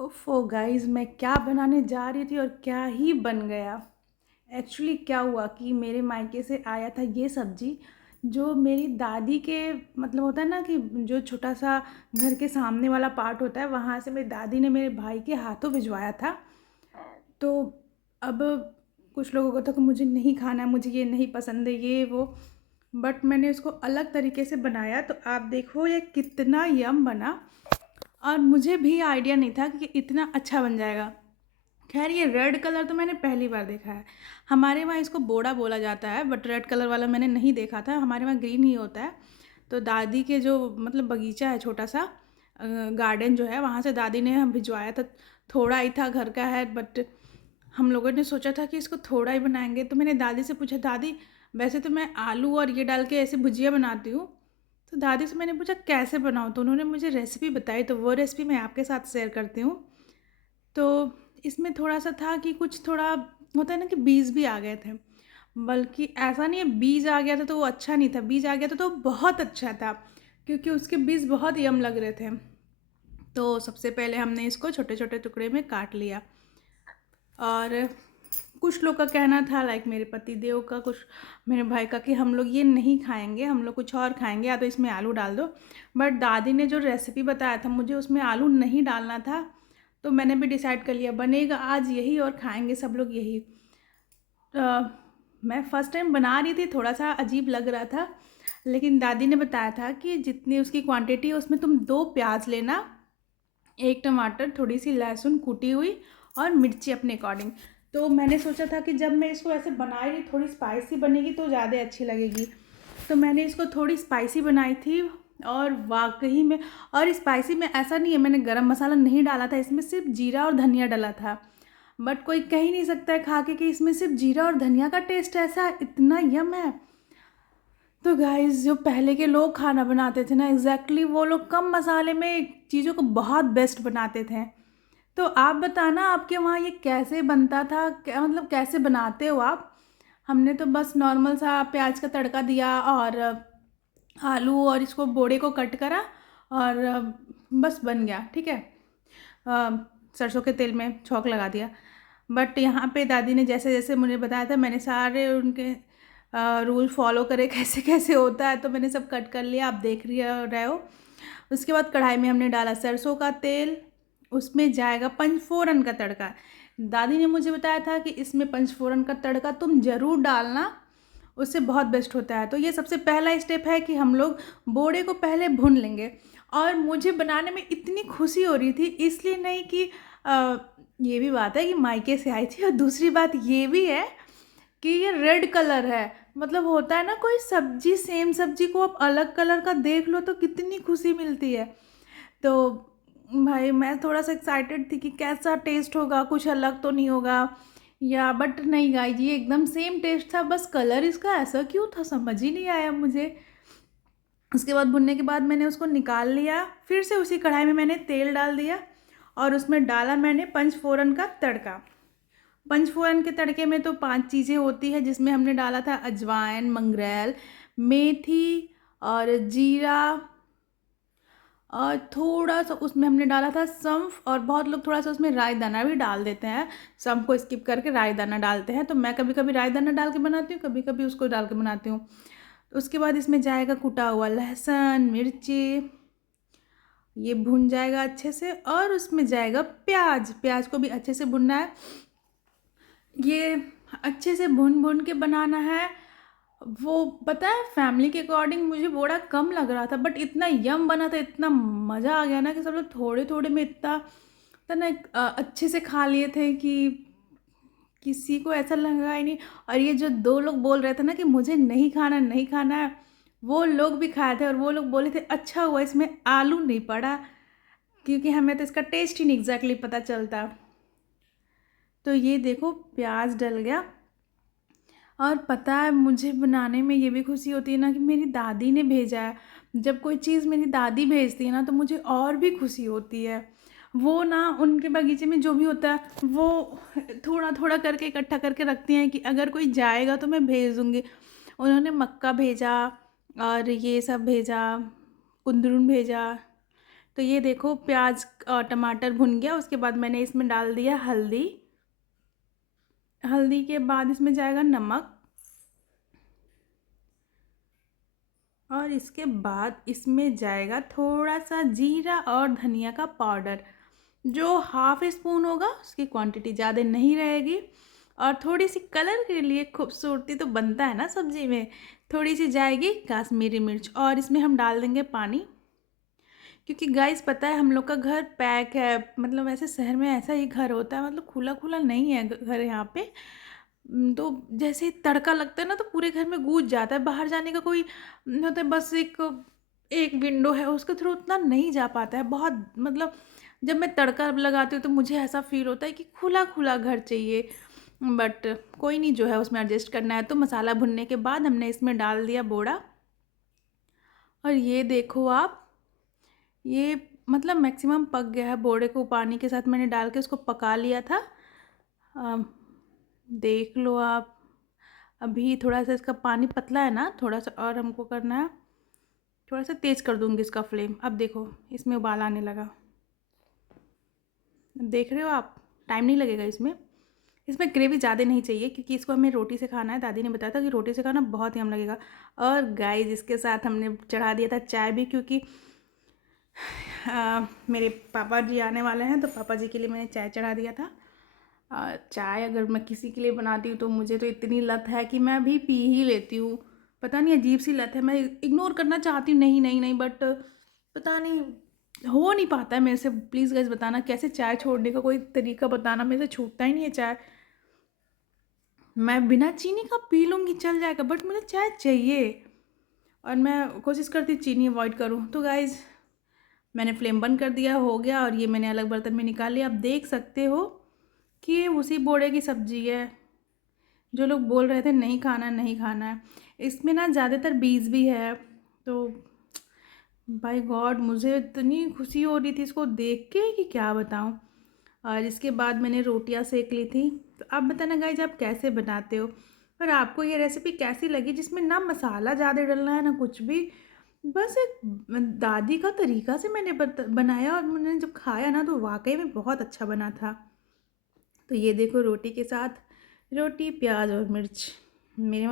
ओफ़ो guys, मैं क्या बनाने जा रही थी और क्या ही बन गया। एक्चुअली क्या हुआ कि मेरे मायके से आया था ये सब्ज़ी, जो मेरी दादी के मतलब होता है ना कि जो छोटा-सा घर के सामने वाला पार्ट होता है, वहाँ से मेरी दादी ने मेरे भाई के हाथों भिजवाया था। तो अब कुछ लोगों को था कि मुझे नहीं खाना है, मुझे ये नहीं पसंद है, ये वो। बट मैंने उसको अलग तरीके से बनाया, तो आप देखो ये कितना यम बना। और मुझे भी आइडिया नहीं था कि इतना अच्छा बन जाएगा। ख़ैर ये रेड कलर तो मैंने पहली बार देखा है। हमारे वहाँ इसको बोड़ा बोला जाता है, बट रेड कलर वाला मैंने नहीं देखा था, हमारे वहाँ ग्रीन ही होता है। तो दादी के जो मतलब बगीचा है छोटा-सा, गार्डन जो है, वहाँ से दादी ने हम भिजवाया था। थोड़ा ही था, घर का है, बट हम लोगों ने सोचा था कि इसको थोड़ा ही बनाएँगे। तो मैंने दादी से पूछा, दादी वैसे तो मैं आलू और ये डाल के ऐसे भुजिया बनाती हूँ। तो दादी से मैंने पूछा कैसे बनाऊँ? तो उन्होंने मुझे रेसिपी बताई, तो वो रेसिपी मैं आपके साथ शेयर करती हूँ। तो इसमें थोड़ा-सा था कि कुछ थोड़ा होता है ना कि बीज भी आ गए थे। बल्कि ऐसा नहीं है बीज आ गया था तो वो अच्छा नहीं था, बीज आ गया था तो बहुत अच्छा था, क्योंकि उसके बीज बहुत यम लग रहे थे। तो सबसे पहले हमने इसको छोटे-छोटे टुकड़े में काट लिया। और कुछ लोग का कहना था, लाइक मेरे पतिदेव का, कुछ मेरे भाई का, कि हम लोग ये नहीं खाएँगे, हम लोग कुछ और खाएँगे, या तो इसमें आलू डाल दो। बट दादी ने जो रेसिपी बताया था, मुझे उसमें आलू नहीं डालना था, तो मैंने भी डिसाइड कर लिया बनेगा आज यही और खाएँगे सब लोग यही। मैं फ़र्स्ट टाइम बना रही थी, थोड़ा-सा अजीब लग रहा था, लेकिन दादी ने बताया था कि जितनी उसकी क्वांटिटी है उसमें तुम 2 प्याज़ लेना, 1 टमाटर, थोड़ी-सी लहसुन कूटी हुई और मिर्ची अपने अकॉर्डिंग। तो मैंने सोचा था कि जब मैं इसको ऐसे बनाई रही, थोड़ी स्पाइसी बनेगी तो ज़्यादा अच्छी लगेगी। तो मैंने इसको थोड़ी स्पाइसी बनाई थी, और वाक़ई में, और स्पाइसी में ऐसा नहीं है मैंने गरम मसाला नहीं डाला था, इसमें सिर्फ़ जीरा और धनिया डला था। बट कोई कह ही नहीं सकता है खा के कि इसमें सिर्फ़ जीरा और धनिया का टेस्ट ऐसा इतना यम है। तो गाइज़, जो पहले के लोग खाना बनाते थे ना, एग्ज़ैक्टली वो लोग कम मसाले में चीज़ों को बहुत बेस्ट बनाते थे। तो आप बताना आपके वहाँ ये कैसे बनता था? क्या मतलब कैसे बनाते हो आप? हमने तो बस नॉर्मल सा प्याज़ का तड़का दिया, और आलू और इसको बोड़े को कट करा, और बस बन गया, ठीक है। अ, सरसों के तेल में छौंक लगा दिया। बट यहाँ पे दादी ने जैसे-जैसे मुझे बताया था, मैंने सारे उनके रूल फ़ॉलो करे कैसे-कैसे होता है, तो मैंने सब कट कर लिया, आप देख रहे हो। उसके बाद कढ़ाई में हमने डाला सरसों का तेल, उसमें जाएगा पंचफोरन का तड़का। दादी ने मुझे बताया था कि इसमें पंचफोरन का तड़का तुम ज़रूर डालना, उससे बहुत बेस्ट होता है। तो ये सबसे पहला स्टेप है कि हम लोग बोड़े को पहले भून लेंगे। और मुझे बनाने में इतनी खुशी हो रही थी, इसलिए नहीं कि ये भी बात है कि मायके से आई थी, और दूसरी बात ये भी है कि ये रेड कलर है। मतलब होता है ना, कोई सब्ज़ी, सेम सब्ज़ी को आप अलग कलर का देख लो तो कितनी खुशी मिलती है। तो भाई मैं थोड़ा-सा एक्साइटेड थी कि कैसा टेस्ट होगा, कुछ अलग तो नहीं होगा, या बट नहीं गाइस, ये एकदम सेम टेस्ट था, बस कलर इसका ऐसा क्यों था समझ ही नहीं आया मुझे। उसके बाद भुनने के बाद मैंने उसको निकाल लिया, फिर से उसी कढ़ाई में मैंने तेल डाल दिया, और उसमें डाला मैंने पंचफोरन का तड़का। पंचफोरन के तड़के में तो 5 चीज़ें होती हैं, जिसमें हमने डाला था अजवाइन, मंगरेल, मेथी और जीरा, और थोड़ा-सा उसमें हमने डाला था सौंफ, और बहुत लोग थोड़ा-सा उसमें राई दाना भी डाल देते हैं। सौंफ को स्किप करके राई दाना डालते हैं, तो मैं कभी-कभी राई दाना डाल के बनाती हूँ, कभी-कभी उसको डाल के बनाती हूँ। उसके बाद इसमें जाएगा कुटा हुआ लहसुन, मिर्ची, ये भुन जाएगा अच्छे से, और उसमें जाएगा प्याज़, प्याज़ को भी अच्छे से भुनना है। ये अच्छे से भून-भून के बनाना है। वो पता है, फैमिली के अकॉर्डिंग मुझे बोड़ा कम लग रहा था, बट इतना यम बना था, इतना मज़ा आ गया ना कि सब लोग थोड़े-थोड़े में इतना था ना, अच्छे से खा लिए थे कि किसी को ऐसा लगा ही नहीं। और ये जो 2 लोग बोल रहे थे ना कि मुझे नहीं खाना, नहीं खाना है, वो लोग भी खाए थे, और वो लोग बोले थे अच्छा हुआ इसमें आलू नहीं पड़ा, क्योंकि हमें तो इसका टेस्ट ही नहीं एग्ज़ैक्टली पता चलता। तो ये देखो प्याज़ डल गया। और पता है, मुझे बनाने में ये भी खुशी होती है ना कि मेरी दादी ने भेजा है। जब कोई चीज़ मेरी दादी भेजती है ना, तो मुझे और भी खुशी होती है। वो ना उनके बगीचे में जो भी होता है, वो थोड़ा-थोड़ा करके इकट्ठा करके रखती हैं कि अगर कोई जाएगा तो मैं भेज दूँगी। उन्होंने मक्का भेजा, और ये सब भेजा, कुंदरुन भेजा, तो ये देखो प्याज और टमाटर भुन गया, उसके बाद मैंने इसमें डाल दिया हल्दी। हल्दी के बाद इसमें जाएगा नमक, और इसके बाद इसमें जाएगा थोड़ा सा जीरा और धनिया का पाउडर, जो हाफ स्पून होगा, उसकी क्वांटिटी ज़्यादा नहीं रहेगी। और थोड़ी सी कलर के लिए, खूबसूरती तो बनता है ना सब्ज़ी में, थोड़ी सी जाएगी कश्मीरी मिर्च, और इसमें हम डाल देंगे पानी। क्योंकि गाइस पता है हम लोग का घर पैक है, मतलब ऐसे शहर में ऐसा ही घर होता है, मतलब खुला खुला नहीं है घर यहाँ पे। तो जैसे ही तड़का लगता है ना तो पूरे घर में गूंज जाता है, बाहर जाने का कोई होता है, बस एक एक विंडो है उसके थ्रू उतना नहीं जा पाता है बहुत, मतलब जब मैं तड़का लगाती हूँ तो मुझे ऐसा फील होता है कि खुला खुला घर चाहिए। बट कोई नहीं, जो है उसमें एडजस्ट करना है। तो मसाला भुनने के बाद हमने इसमें डाल दिया बोड़ा, और ये देखो आप, ये मतलब मैक्सिमम पक गया है। बोड़े को पानी के साथ मैंने डाल के उसको पका लिया था। देख लो आप, अभी थोड़ा सा इसका पानी पतला है ना, थोड़ा सा और हमको करना है, थोड़ा सा तेज़ कर दूँगी इसका फ्लेम। अब देखो इसमें उबाल आने लगा, देख रहे हो आप, टाइम नहीं लगेगा इसमें। इसमें ग्रेवी ज़्यादा नहीं चाहिए क्योंकि इसको हमें रोटी से खाना है। दादी ने बताया था कि रोटी से खाना बहुत ही हम लगेगा। और गाइस इसके साथ हमने चढ़ा दिया था चाय भी, क्योंकि मेरे पापा जी आने वाले हैं, तो पापा जी के लिए मैंने चाय चढ़ा दिया था। चाय अगर मैं किसी के लिए बनाती हूँ तो मुझे तो इतनी लत है कि मैं भी पी ही लेती हूँ। पता नहीं अजीब सी लत है, मैं इग्नोर करना चाहती हूँ, नहीं नहीं नहीं, बट पता नहीं हो नहीं पाता है मेरे से। प्लीज़ गाइस बताना कैसे चाय छोड़ने का कोई तरीका बताना, मेरे से छूटता ही नहीं है चाय। मैं बिना चीनी का पी लूँगी चल जाएगा, बट मुझे चाय चाहिए, और मैं कोशिश करती हूँ चीनी अवॉइड करूँ। तो गाइज़ मैंने फ्लेम बंद कर दिया, हो गया, और ये मैंने अलग बर्तन में निकाल लिया। आप देख सकते हो कि ये उसी बोड़े की सब्ज़ी है जो लोग बोल रहे थे नहीं खाना है, नहीं खाना है। इसमें ना ज़्यादातर बीज भी है, तो बाय गॉड मुझे इतनी खुशी हो रही थी इसको देख के कि क्या बताऊँ। और इसके बाद मैंने रोटियां सेक ली थी। तो आप बताना गाइज आप कैसे बनाते हो, और आपको ये रेसिपी कैसी लगी, जिसमें ना मसाला ज़्यादा डलना है ना कुछ भी, बस एक दादी का तरीका से मैंने बनाया, और मैंने जब खाया ना तो वाकई में बहुत अच्छा बना था। तो ये देखो रोटी के साथ, रोटी प्याज और मिर्च, मेरे